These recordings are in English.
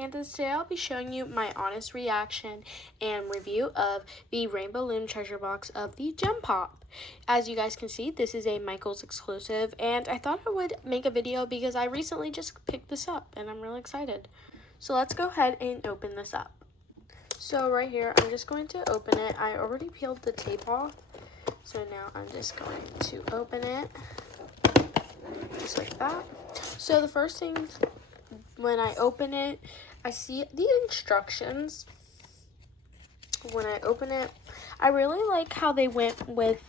and today I'll be showing you my honest reaction and review of the Rainbow Loom treasure box of the Gem Pop. As you guys can see, this is a Michaels exclusive, and I thought I would make a video because I recently just picked this up and I'm really excited. So let's go ahead and open this up. So right here, I'm just going to open it. I already peeled the tape off, so now I'm just going to open it just like that. So the first thing, when I open it, I see the instructions. When I open it, I really like how they went with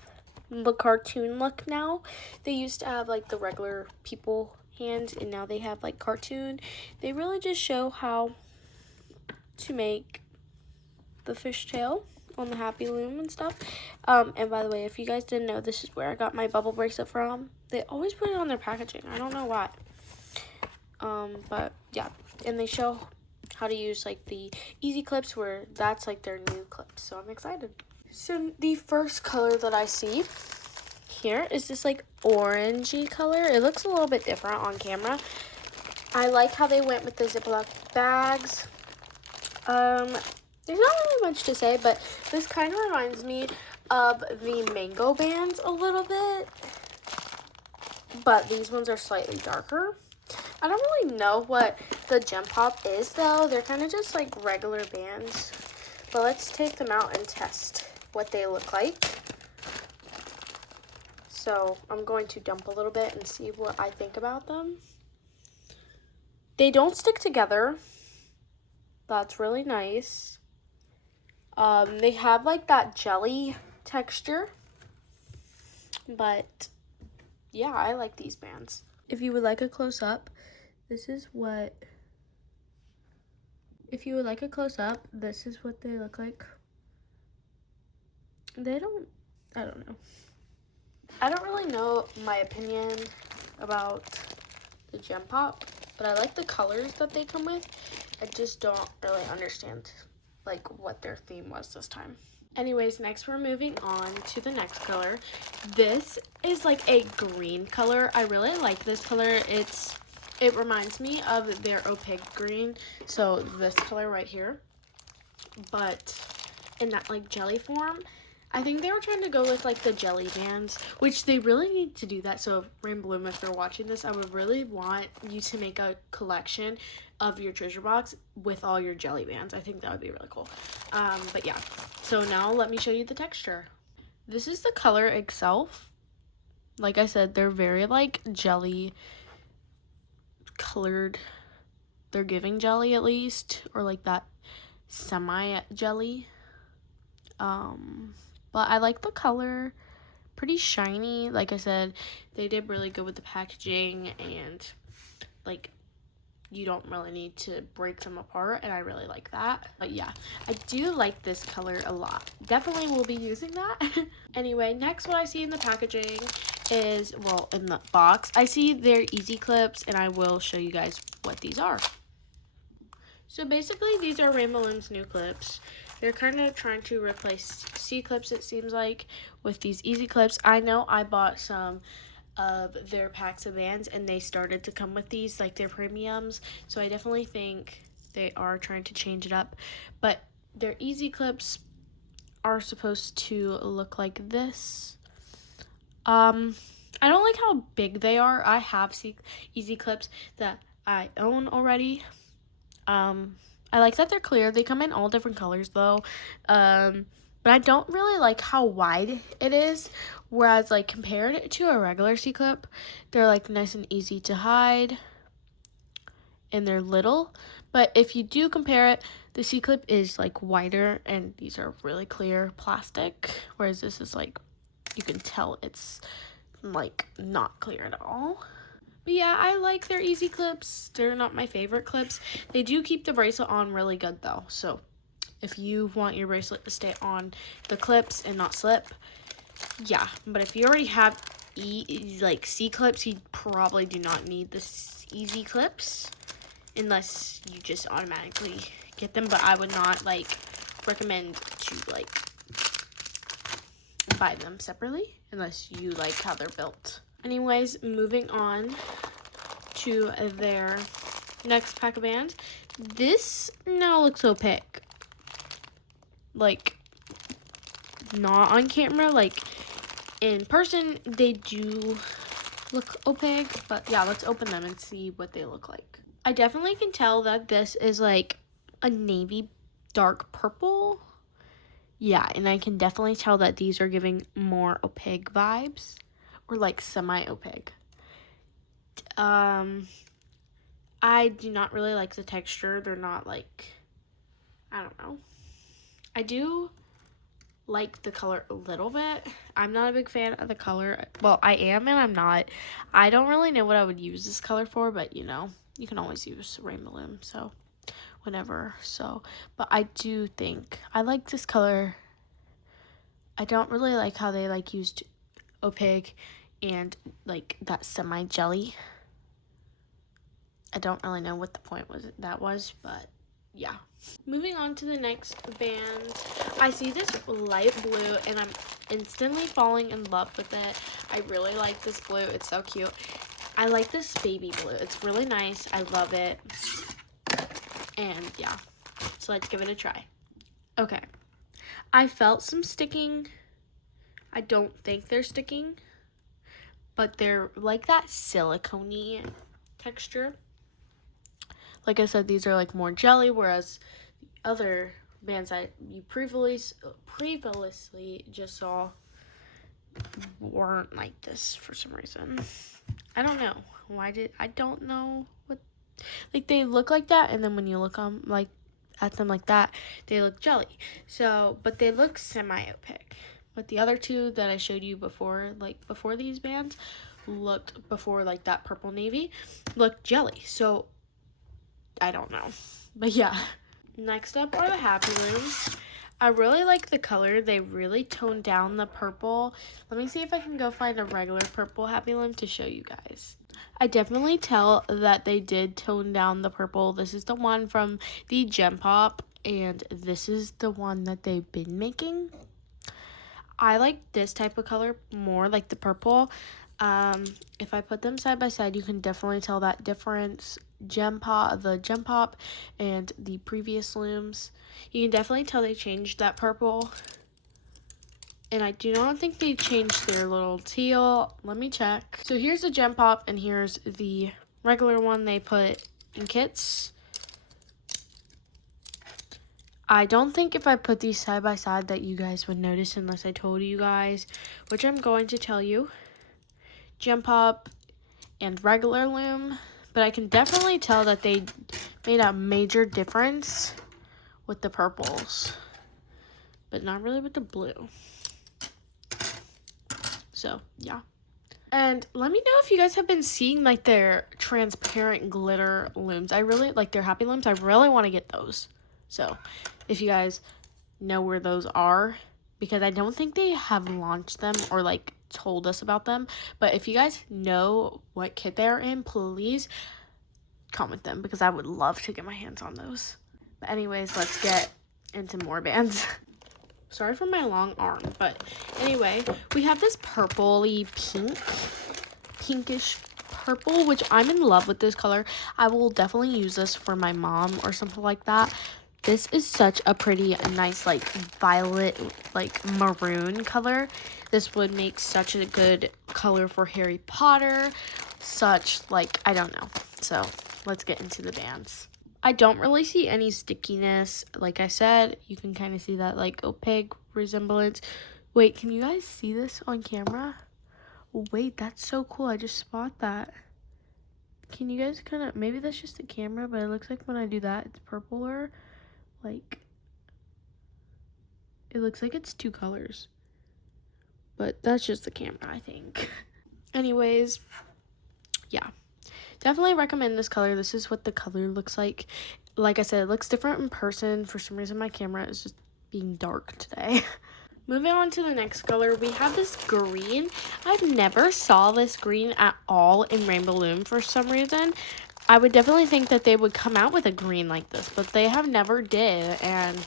the cartoon look now. They used to have like the regular people hands, and now they have like cartoon. They really just show how to make the fishtail on the Happy Loom and stuff. And by the way, if you guys didn't know, this is where I got my bubble bracelet from. They always put it on their packaging. I don't know why. But yeah, and they show how to use like the easy clips, where that's like their new clips, so I'm excited. So the first color that I see here is this like orangey color. It looks a little bit different on camera. I like how they went with the Ziploc bags. There's not really much to say, but this kind of reminds me of the mango bands a little bit, but these ones are slightly darker. I don't really know what the Gem Pop is though. They're kind of just like regular bands, but let's take them out and test what they look like. So I'm going to dump a little bit and see what I think about them. They don't stick together. That's really nice. They have like that jelly texture, but yeah, I like these bands. If you would like a close-up, this is what they look like. I don't know. I don't really know my opinion about the Gem Pop, but I like the colors that they come with. I just don't really understand like what their theme was this time. Anyways, next we're moving on to the next color. This is like a green color. I really like this color. It reminds me of their opaque green, so this color right here, but in that like jelly form. I think they were trying to go with like the jelly bands, which they really need to do that. So Rainbow Loom, if you're watching this, I would really want you to make a collection of your treasure box with all your jelly bands. I think that would be really cool. But yeah, so now let me show you the texture. This is the color itself. Like I said, they're very like jelly colored. They're giving jelly at least, or like that semi jelly. But I like the color, pretty shiny. Like I said, they did really good with the packaging, and like you don't really need to break them apart, and I really like that. But yeah, I do like this color a lot. Definitely will be using that. Anyway, next what I see in the packaging is, well, in the box, I see their easy clips, and I will show you guys what these are. So basically, these are Rainbow Loom's new clips. They're kind of trying to replace C clips, it seems like, with these easy clips. I know I bought some of their packs of bands, and they started to come with these, like their premiums. So I definitely think they are trying to change it up. But their easy clips are supposed to look like this. I don't like how big they are. I have easy clips that I own already. I like that they're clear. They come in all different colors though. But I don't really like how wide it is. Whereas like compared to a regular C-clip, they're like nice and easy to hide. And they're little. But if you do compare it, the C-clip is like wider, and these are really clear plastic. Whereas this is like, you can tell it's like not clear at all. But yeah, I like their easy clips. They're not my favorite clips. They do keep the bracelet on really good though. So if you want your bracelet to stay on the clips and not slip, yeah. But if you already have like C clips, you probably do not need the easy clips unless you just automatically get them. But I would not like recommend to like buy them separately unless you like how they're built. Anyways, moving on to their next pack of bands. This now looks opaque. Like, not on camera. Like, in person, they do look opaque. But yeah, let's open them and see what they look like. I definitely can tell that this is like a navy dark purple. Yeah, and I can definitely tell that these are giving more opaque vibes, or like semi-opaque. I do not really like the texture. They're not like, I don't know. I do like the color a little bit. I'm not a big fan of the color. Well, I am and I'm not. I don't really know what I would use this color for, but you know, you can always use rainbow loom, so whatever. So, but I do think I like this color. I don't really like how they like used opaque and like that semi jelly. I don't really know what the point was, but yeah. Moving on to the next band. I see this light blue and I'm instantly falling in love with it. I really like this blue. It's so cute. I like this baby blue. It's really nice. I love it. And yeah, so let's give it a try. Okay. I felt some sticking. I don't think they're sticking, but they're like that silicone-y texture. Like I said, these are like more jelly, whereas the other bands you previously just saw weren't like this for some reason. I don't know. I don't know what, like they look like that, and then when you look on like at them like that, they look jelly. So, but they look semi-opaque. But the other two that I showed you before, like before these bands, before like that purple navy, looked jelly. So I don't know. But yeah. Next up are the Happy Looms. I really like the color. They really toned down the purple. Let me see if I can go find a regular purple Happy Loom to show you guys. I definitely tell that they did tone down the purple. This is the one from the Gem Pop, and this is the one that they've been making. I like this type of color more, like the purple. If I put them side by side, you can definitely tell that difference. The Gem Pop and the previous looms. You can definitely tell they changed that purple. And I do not think they changed their little teal. Let me check. So here's the Gem Pop and here's the regular one they put in kits. I don't think if I put these side by side that you guys would notice unless I told you guys, which I'm going to tell you. Gem Pop and regular loom, but I can definitely tell that they made a major difference with the purples, but not really with the blue. So yeah. And let me know if you guys have been seeing like their transparent glitter looms. I really like their Happy Looms. I really want to get those. So if you guys know where those are, because I don't think they have launched them or like told us about them, but if you guys know what kit they're in, please comment them because I would love to get my hands on those. But anyways, let's get into more bands. Sorry for my long arm, but anyway, we have this purpley pinkish purple, which I'm in love with this color. I will definitely use this for my mom or something like that. This is such a pretty, nice, like, violet, like, maroon color. This would make such a good color for Harry Potter. Such, like, I don't know. So, let's get into the bands. I don't really see any stickiness. Like I said, you can kind of see that, like, opaque resemblance. Wait, can you guys see this on camera? Wait, that's so cool. I just spot that. Can you guys kind of, maybe that's just the camera, but it looks like when I do that, it's purpler. Like, it looks like it's two colors, but that's just the camera, I think. Anyways, yeah, definitely recommend this color. This is what the color looks like. Like I said, it looks different in person. For some reason, my camera is just being dark today. Moving on to the next color, we have this green. I've never saw this green at all in Rainbow Loom for some reason. I would definitely think that they would come out with a green like this, but they have never did, and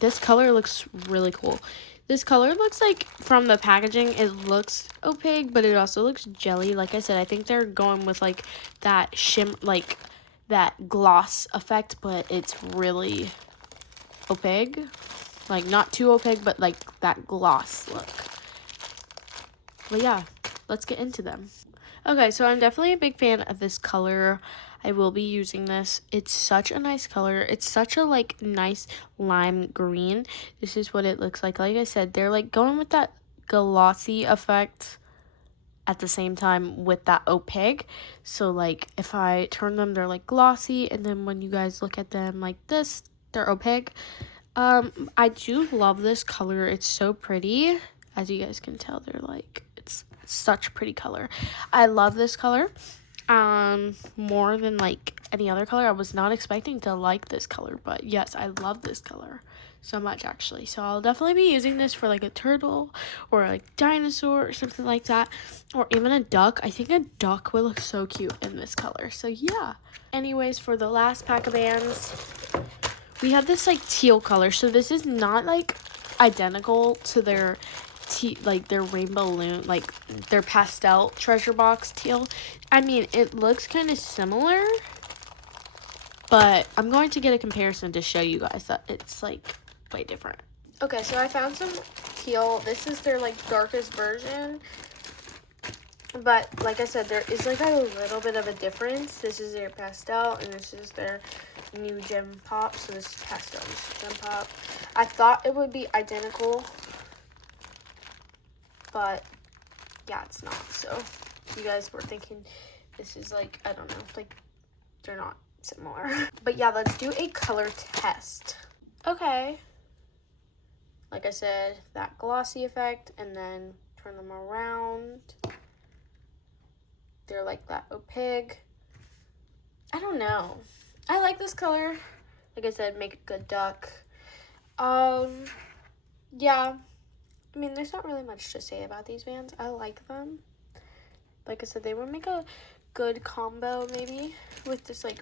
this color looks really cool. This color looks like, from the packaging, it looks opaque, but it also looks jelly. Like I said, I think they're going with, like, that that gloss effect, but it's really opaque. Like, not too opaque, but like that gloss look. But yeah, let's get into them. Okay, so I'm definitely a big fan of this color. I will be using this. It's such a nice color. It's such a like nice lime green. This is what it looks like. Like I said, they're like going with that glossy effect at the same time with that opaque. So like if I turn them, they're like glossy, and then when you guys look at them like this, they're opaque. I do love this color. It's so pretty. As you guys can tell, they're like, it's such a pretty color. I love this color more than like any other color. I was not expecting to like this color, but yes, I love this color so much actually. So I'll definitely be using this for like a turtle or like dinosaur or something like that, or even a duck. I think a duck will look so cute in this color. So yeah. Anyways, for the last pack of bands, we have this like teal color. So this is not like identical to their their rainbow loom, like their pastel treasure box teal. I mean, it looks kind of similar, but I'm going to get a comparison to show you guys that it's like way different. Okay, so I found some teal. This is their like darkest version, but like I said, there is like a little bit of a difference. This is their pastel, and this is their new gem pop. So this is pastel, this is gem pop. I thought it would be identical, but yeah, it's not. So you guys were thinking this is like, I don't know, like they're not similar. But yeah, let's do a color test. Okay, like I said, that glossy effect, and then turn them around. They're like that opaque. I don't know. I like this color. Like I said, make a good duck. Yeah. I mean, there's not really much to say about these bands. I like them. Like I said, they would make a good combo maybe with this like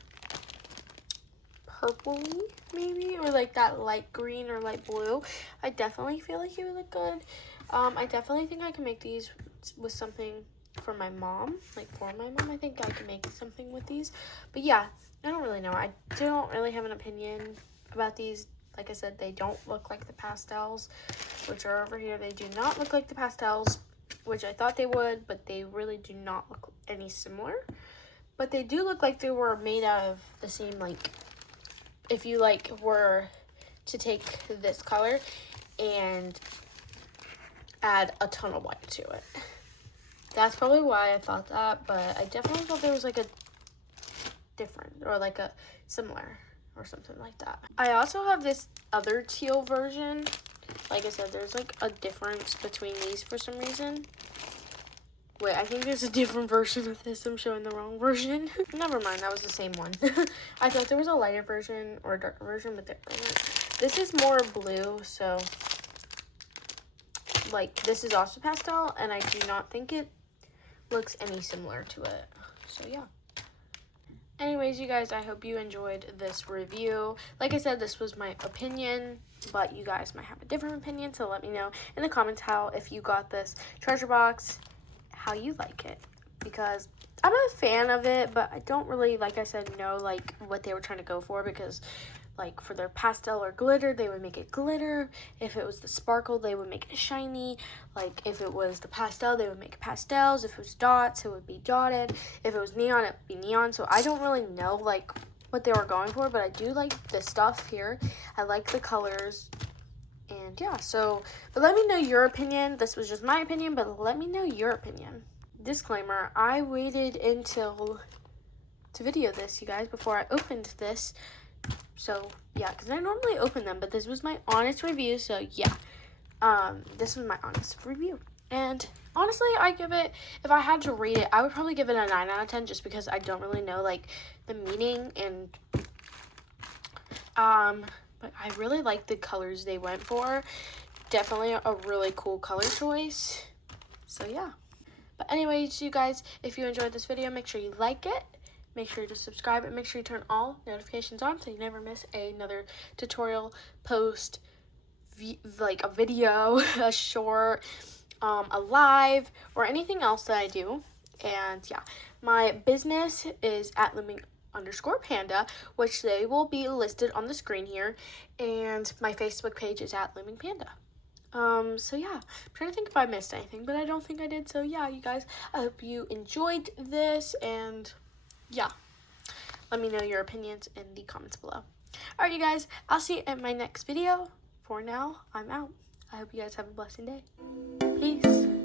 purpley maybe, or like that light green or light blue. I definitely feel like it would look good. I definitely think I can make these with something for my mom, like for my mom. I think I can make something with these. But yeah, I don't really know. I don't really have an opinion about these. Like I said, they don't look like the pastels, which are over here. They do not look like the pastels, which I thought they would, but they really do not look any similar. But they do look like they were made out of the same, like, if you like were to take this color and add a ton of white to it. That's probably why I thought that, but I definitely thought there was like a different or like a similar or something like that. I also have this other teal version. Like I said, there's like a difference between these for some reason. Wait, I think there's a different version of this. I'm showing the wrong version. Never mind, that was the same one. I thought there was a lighter version or a darker version, but there isn't. This is more blue, so like this is also pastel, and I do not think it looks any similar to it. So yeah. Anyways, you guys, I hope you enjoyed this review. Like I said, this was my opinion, but you guys might have a different opinion, so let me know in the comments how, if you got this treasure box, how you like it. Because I'm a fan of it, but I don't really, like I said, know like what they were trying to go for, because like for their pastel or glitter, they would make it glitter. If it was the sparkle, they would make it shiny. Like if it was the pastel, they would make pastels. If it was dots, it would be dotted. If it was neon, it would be neon. So I don't really know like what they were going for, but I do like the stuff here. I like the colors. And yeah, so, but let me know your opinion. This was just my opinion, but let me know your opinion. Disclaimer, I waited until to video this, you guys, before I opened this. So yeah, because I normally open them, but this was my honest review. So yeah, this was my honest review. And honestly, I give it, if I had to rate it, I would probably give it a 9 out of 10, just because I don't really know like the meaning, and but I really like the colors they went for. Definitely a really cool color choice. So yeah. But anyways, you guys, if you enjoyed this video, make sure you like it. Make sure to subscribe, and make sure you turn all notifications on so you never miss another tutorial, post, like a video, a short, a live, or anything else that I do. And yeah, my business is at looming _panda, which they will be listed on the screen here, and my Facebook page is at Looming Panda. So yeah, I'm trying to think if I missed anything, but I don't think I did. So yeah, you guys, I hope you enjoyed this, and yeah, let me know your opinions in the comments below. Alright, you guys, I'll see you in my next video. For now, I'm out. I hope you guys have a blessed day. Peace.